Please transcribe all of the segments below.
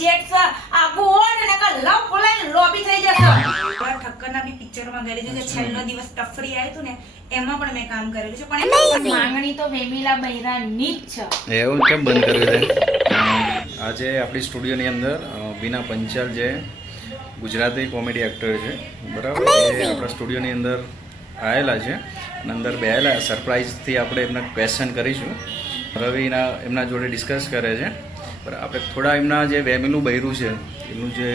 Jets આગુ on ને કા લવ બોલાય લોબી થઈ જશે. ઠક્કરના બી પિક્ચરમાં ગયેલી છે. છેલ્લો દિવસ ટફરી આવ્યું હતું ને એમાં પણ મેં કામ કરેલું છે. પણ એમાં માંગણી તો વેમિલા બૈરાની જ છે. એવું કેમ બંધ કર્યું છે? આજે આપણી સ્ટુડિયોની અંદર બીના પંચાલ જે ગુજરાતી કોમેડી એક્ટર છે, બરાબર, એ આપણા સ્ટુડિયોની અંદર આવેલા છે અને અંદર બેહેલા સરપ્રાઇઝથી આપણે એમને ક્વેશ્ચન કરીશું. રવિના એમના જોડે ડિસ્કસ કરે છે. બરાબર, આપણે થોડા એમના જે વેમિલું બૈરું છે એમનું જે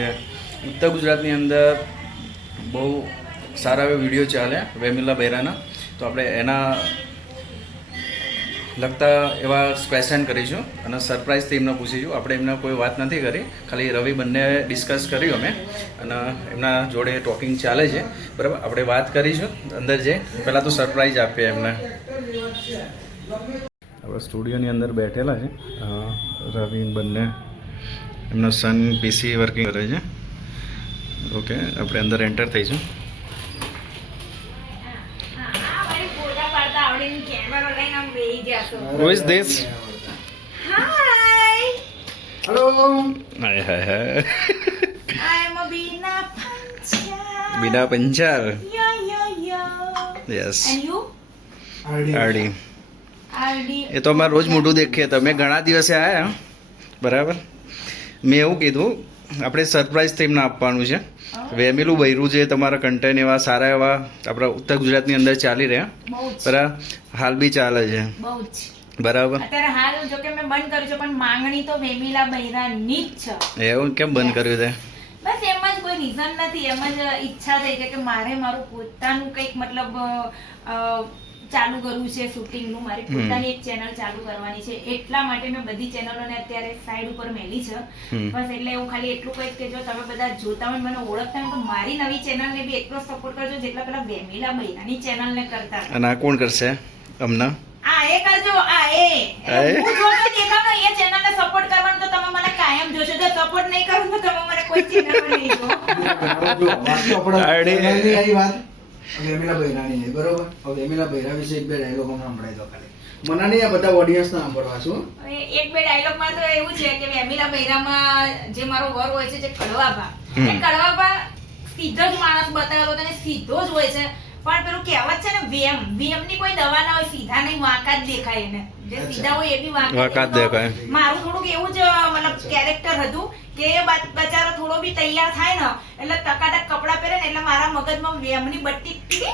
ઉત્તર ગુજરાતની અંદર બહુ સારા એવા વિડીયો ચાલે વેમિલા બૈરાના, તો આપણે એના લગતા એવા ક્વેશ્ચન કરીશું અને સરપ્રાઇઝથી એમને પૂછીશું. આપણે એમને કોઈ વાત નથી કરી, ખાલી રવિ બંને ડિસ્કસ કર્યું અમે અને એમના જોડે ટોકિંગ ચાલે છે. બરાબર, આપણે વાત કરીશું અંદર જે પહેલાં તો સરપ્રાઇઝ આપીએ એમને. આપણે સ્ટુડિયોની અંદર બેઠેલા છે રવિ બંને, એમનો સન પીસી વર્કિંગ કરે છે. ઓકે, આપણે અંદર એન્ટર થઈશું. Who is this? Hi. Hello. Hi, hi, hi. I am a Bina Panchal. Bina Panchal. Yeah. Yes. And you? RD. RD. એ તો અમારે રોજ મોઢું દેખીએ. તમે ઘણા દિવસે આવ્યા, બરાબર. મેં એવું કીધું આપણે સરપ્રાઈઝ એમને આપવાનું છે. વેમિલું બૈરું છે, તમારા કન્ટેન્ટ એવા સારા એવા આપણા ઉત્તર ગુજરાતની અંદર ચાલી રહ્યા, બરાબર, હાલ બી ચાલે છે, બહુ જ. બરાબર. અત્યારે હાલ જો કે મેં બંધ કર્યું છે, પણ માંગણી તો વેમિલા બૈરાની જ છે. એવું કેમ બંધ કર્યું છે? બસ એમ જ, કોઈ રીઝન નથી, એમ જ ઈચ્છા થઈ છે કે મારે મારું પોતાનું કંઈક મતલબ ચાલુ કરવું છે શૂટિંગનું. મારી પોતાની એક ચેનલ ચાલુ કરવાની છે, એટલા માટે મેં બધી ચેનલોને અત્યારે સાઈડ ઉપર મેલી છે. બસ એટલે હું ખાલી એટલું કહીશ કે જો તમે બધા જોતા હોય, મને ઓળખતા હોય તો મારી નવી ચેનલને બી એટલો સપોર્ટ કરજો જેટલા પેલા વેમિલા બૈરાની ચેનલને કરતા. અને આ કોણ કરશે અમને? આ એ કરજો, આ એ હું જોતો દેખાડો એ ચેનલને સપોર્ટ કરવાનું તો તમે મને કાયમ જોશો. જો સપોર્ટ નહીં કરું તો તમે મને કોઈ ચેનલમાં નહીં જો. વેમિલા બૈરાની છે, બરોબર. હવે વેમિલા બૈરા વિશે એક બે ડાયલોગ હું સંભળાઈ દો ખાલી. મને નહીં, આ બધા ઓડિયન્સને સાંભળવા છું. એક બે ડાયલોગમાં તો એવું છે કે વેમિલા બૈરામાં જે મારો વર હોય છે, જે કડવાભા, એ કડવાભા સીધો જ માણસ બતાવેલો અને સીધો જ હોય છે. પણ પેલું કહેવત છે ને, વેમની કોઈ દવા ના હોય, સીધા નહીં વાંકા જ દેખાય એને. જે સીધા હોય એ બી વાંકા જ દેખાય. મારું થોડુંક એવું જ મતલબ કેરેક્ટર હતું કે એ બચારો થોડો બી તૈયાર થાય ને એટલે ટકાટક કપડા પહેરે ને એટલે મારા મગજમાં વેમની બટ્ટી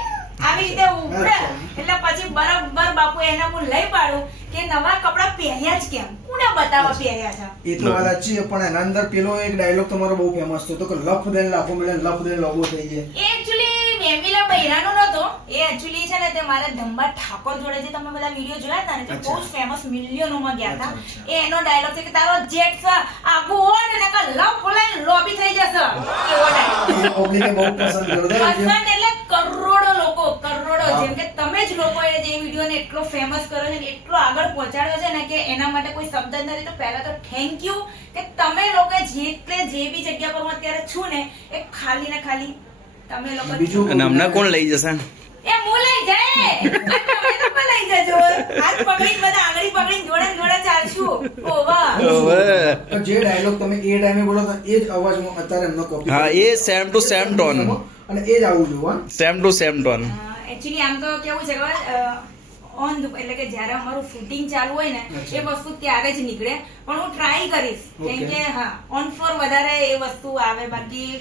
આવી રીતે ઉભરે. એટલે પછી બરાબર બાપુ એને હું લઈ પાડું કે નવા કપડા પહેર્યા જ કેમ, કોને બતાવવા પહેર્યા છે. એ તો વાત સાચી છે, પણ એના અંદર પેલો એક ડાયલોગ તમારો બહુ ફેમસ થયો તો કે લફ દેન લાફો મળે, લફ દેન લોગો થઈ જાય. એ એકચ્યુઅલી વેમિલા બૈરાનો નતો, એ એકચ્યુઅલી છે ને તે મારા ધંબા ઠાકોર જોડે જે તમે બધા વિડિયો જોયા હતા ને, જે બહુ જ ફેમસ મિલિયનોમાં ગયા હતા, એ એનો ડાયલોગ છે કે તારો જેટ્સ આગુ ઓન ને કા લવ બોલાય લોબી થઈ જશે. એવો ડાયલોગ પબ્લિકે બહુ પસંદ કર્યો. પસંદ એટલે કરોડો લોકો, કરોડો. જેમ કે તમે જ લોકોએ જે વિડિયોને એટલો ફેમસ કર્યો છે ને, એટલો આગળ પહોંચાડ્યો છે ને કે એના માટે કોઈ શબ્દ જ નથી. તો પહેલા તો થેન્ક યુ કે તમે લોકો જે બી જગ્યા પર હું અત્યારે છું ને, એ ખાલી ને ખાલી તમે લોકો. અને અમને કોણ લઈ જશે? એ હું લઈ જાય, તમે લોકો લઈ જજો. હાથ પકડી બધા આંગળી પકડી જોડે જોડે ચાલશું. ઓવા જે ડાયલોગ તમે એ ટાઈમે બોલો તો એ જ અવાજમાં અત્યારે એમનો કોપી. હા, એ સેમ ટુ સેમ ટોન, અને એ જ આવું જોવા same to same tone. Actually આમ તો કેવું છે ખબર, ઓન એટલે કે જ્યારે અમારું શૂટિંગ ચાલુ હોય ને એ વસ્તુ ત્યારે જ નીકળે. પણ હું ટ્રાય કરીશ કેમ કે હા, ઓન ફોર વધારે એ વસ્તુ આવે. બાકી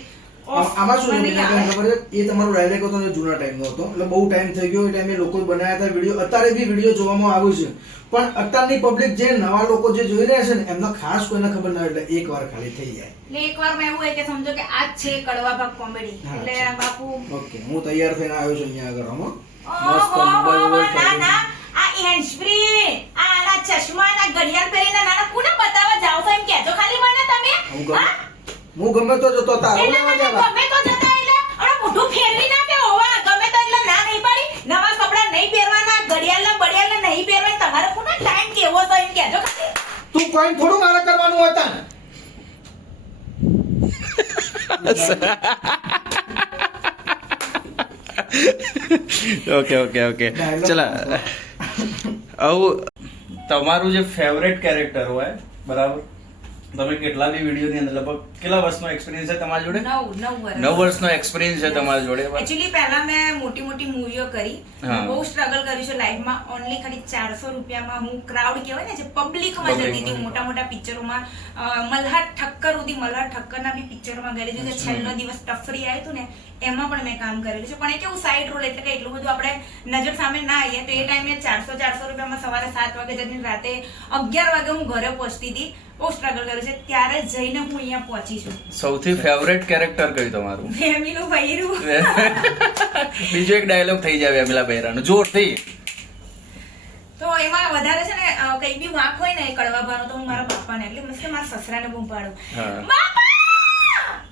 આમાં શું ખબર છે, એ તમારો ડાયરેક્ટ હતો ને જૂના ટાઈમનો હતો, એટલે બહુ ટાઈમ થઈ ગયો. એ ટાઈમે લોકો બનાવ્યા હતા વિડીયો, અત્યારે બી વિડીયો જોવામાં આવ્યું છે. પણ અત્યારની પબ્લિક, જે નવા લોકો જે જોઈ રહ્યા છે ને, એમને ખાસ કોઈને ખબર ના હોય, એટલે એકવાર ખાલી થઈ જાય. એટલે એકવાર માં એવું હોય કે સમજો કે આ છે કડવા ભાગ કોમેડી. એટલે બાપુ ઓકે, હું તૈયાર થઈને આવ્યો છું અહીંયા આગળ. હમો મસ્ત ના ના, આ હેન્ડ ફ્રી, આ આના ચશ્મા, ના ઘડિયાળ પહેરીને નાના કોને બતાવવા જાવ છો એમ કહેજો ખાલી મને તમે. હું ગમે તો જતો તારો ગમે તો જતા એટલે અરે મોઢું ફેરવી ના કે હોવા ગમે તો એટલે ના નહીં પાડી. નવા કપડા નહીં પહેરવાના, ઘડિયાળના બડિયાળના નહીં પહેરવાના. તમારે કોનો ટાઈમ કેવો તો એમ કહેજો ખાલી. તું કોઈ થોડું મારે કરવાનું હતા ને. ઓકે ઓકે ઓકે, ચલા. આવું તમારું જે ફેવરેટ કેરેક્ટર હોય, બરાબર, તમે કેટલા બી વિડીયોની અંદર લગભગ કેટલા વર્ષનો એક્સપિરિયન્સ છે તમારી જોડે? 9 9 વર્ષનો એક્સપિરિયન્સ છે તમારી જોડે. એકચ્યુઅલી પહેલા મેં મોટી મોટી મૂવીઓ કરી, હા. બહુ સ્ટ્રગલ કર્યું છે લાઈફમાં. ઓનલી ખાલી 400 રૂપિયામાં હું ક્રાઉડ કહેવાય ને જે પબ્લિકમાં જતી હતી મોટા મોટા પિક્ચરોમાં. મલ્હાર ઠક્કર સુધી, મલ્હાર ઠક્કરના બી પિક્ચરોમાં ગયેલી છું. જે છેલ્લો દિવસ ટફરી આવ્યું હતું ને એમાં પણ મેં કામ કરેલું છે. પણ એ કેવું સાઈડ રોલ, એટલે કે એટલું બધું આપણે નજર સામે ના આવીએ. તો એ ટાઈમે 400 રૂપિયામાં સવારે 7 વાગે જઈને રાતે 11 વાગે હું ઘરે પહોંચતી હતી. બહુ સ્ટ્રગલ કર્યું છે, ત્યારે જઈને હું અહીંયા પહોંચી છું. સૌથી ફેવરેટ કેરેક્ટર કયું તમારું? વેમીલું બૈરું. બીજો એક ડાયલોગ થઈ જાય વેમિલા બૈરાનો જોરથી. તો એમાં વધારે છે ને કઈ બી વાંક હોય ને એ કડવાભાનો તો હું મારા બાપાને, એટલે મસ્ત મારા સસરાને બૂમ પાડું, હા. બાપા!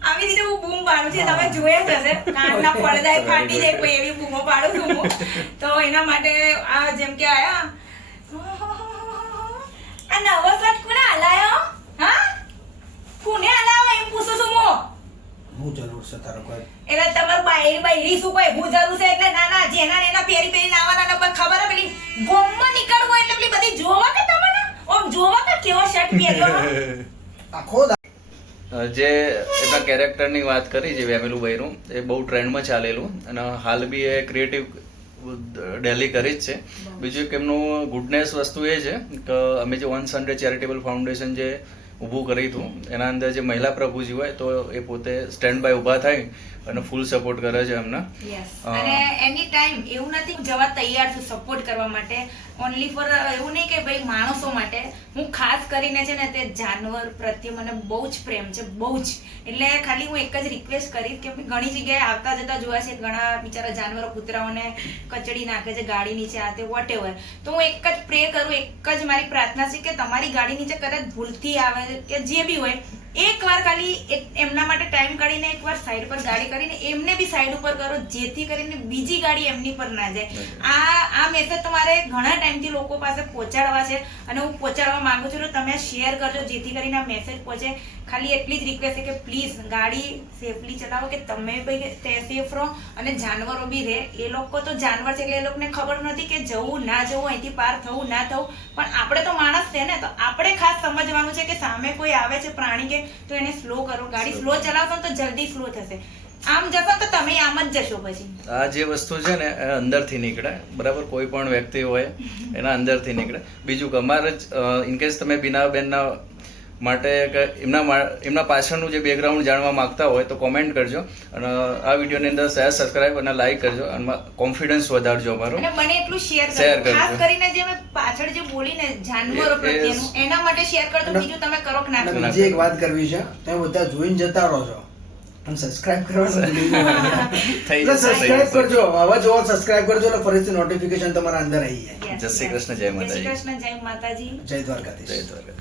આવી રીતે હું બૂમ પાડું છે. તમે જોયા જ હશે, કાનના પડદા ફાટી જાય કોઈ એવી બૂમો પાડું છું હું. તો એના માટે આ જેમ કે આયા આ નવો શર્ટ કોને હલાયો? હા, કોને હલાયો એમ પૂછું છું હું. હું જરૂર છે તારો કોઈ? એટલે તમારું બાયરી શું કોઈ હું જરૂર છે? એટલે ના ના, જેના ને એના પેરી આવવાના ને પણ ખબર હે પેલી ગોમમાં નીકળવું એટલે પેલી બધી જોવા કે તમને ઓમ જોવા કે કેવો શર્ટ પહેર્યો. આખો જે એમના કેરેક્ટરની વાત કરી છે વેમિલું બૈરું, એ બહુ ટ્રેન્ડમાં ચાલેલું અને હાલ બી એ ક્રિએટિવ ડેલી કરી જ છે. બીજું એક એમનું ગુડનેસ વસ્તુ એ છે કે અમે જે વન સન્ડે ચેરિટેબલ ફાઉન્ડેશન જે ઊભું કર્યું હતું એના અંદર જે મહિલા પ્રભુજી હોય તો એ પોતે સ્ટેન્ડ બાય ઊભા થાય અને ફૂલ સપોર્ટ કરે છે એમના. અને એની ટાઈમ એવું નથી કે જવા તૈયાર છું સપોર્ટ કરવા માટે. ઓનલી ફોર એવું નહીં કે ભાઈ માણસો માટે. હું ખાસ કરીને છે ને તે જાનવર પ્રત્યે મને બહુ જ પ્રેમ છે, બહુ જ. એટલે ખાલી હું એક જ રિક્વેસ્ટ કરીશ કે ઘણી જગ્યાએ આવતા જતા જોયા છે ઘણા બિચારા જાનવરો કૂતરાઓને કચડી નાખે છે ગાડી નીચે, આ તે વોટ એવર. તો હું એક જ પ્રે કરું, એક જ મારી પ્રાર્થના છે કે તમારી ગાડી નીચે કદાચ ભૂલથી આવે કે જે બી હોય, એકવાર ખાલી એમના માટે ટાઈમ કાઢીને એકવાર સાઈડ પર ગાડી કરીને એમને બી સાઈડ ઉપર કરો, જેથી કરીને બીજી ગાડી એમની પર ના જાય. આ મેસેજ તમારે ઘણા ટાઈમથી લોકો પાસે પહોંચાડવા છે અને હું પહોંચાડવા માંગુ છું. તો તમે શેર કરજો જેથી કરીને આ મેસેજ પહોંચે. ખાલી એટલી જ રિક્વેસ્ટ છે કે પ્લીઝ ગાડી સેફલી ચલાવો, કે તમે ભાઈ સેફ રહો અને જાનવરો બી રહે. એ લોકો તો જાનવર છે એટલે એ લોકોને ખબર નથી કે જવું ના જવું, અહીંથી પાર થવું ના થવું, પણ આપણે તો માણસ છે ને, તો આપણે ખાસ સમજવાનું છે કે સામે કોઈ આવે છે પ્રાણી કે તો એને સ્લો કરો. ગાડી સ્લો ચલાવશો તો જલ્દી સ્લો થશે. આમ જશો તો તમે આમ જ જશો. પછી આ જે વસ્તુ છે ને એ અંદરથી નીકળે, બરાબર? કોઈ પણ વ્યક્તિ હોય એના અંદરથી નીકળે. બીજું કે અમારે જ ઇનકેસ તમે બીનાબેનના માટે કે એમના પાછળનું જે બેકગ્રાઉન્ડ જાણવા માંગતા હોય તો કોમેન્ટ કરજો અને આ વિડીયોની અંદર શેર, સબસ્ક્રાઇબ અને લાઈક કરજો અને કોન્ફિડન્સ વધારજો અમારો. અને બને એટલું શેર શેર કરજો. કરજો. ખાસ કરીને જે મેં પાછળ જે બોલીને જાનવરો પ્રત્યેનું એના માટે શેર કરજો. બીજું તમે કરો કે ના કરો. બીજી એક વાત કરવી છે, તમે બધા જોઈને જતા રહો છો પણ સબસ્ક્રાઇબ કરવાનું ભૂલી થઈ જશો. જશે. સબસ્ક્રાઇબ કરજો, આવા જોવા સબસ્ક્રાઇબ કરજો એટલે ફરીથી નોટિફિકેશન તમારા અંદર આવી જાય. જય શ્રી કૃષ્ણ, જય જય શ્રી માતાજી. કૃષ્ણ, જય માતાજી, જય દ્વારકાધીશ. જય દ્વારકા.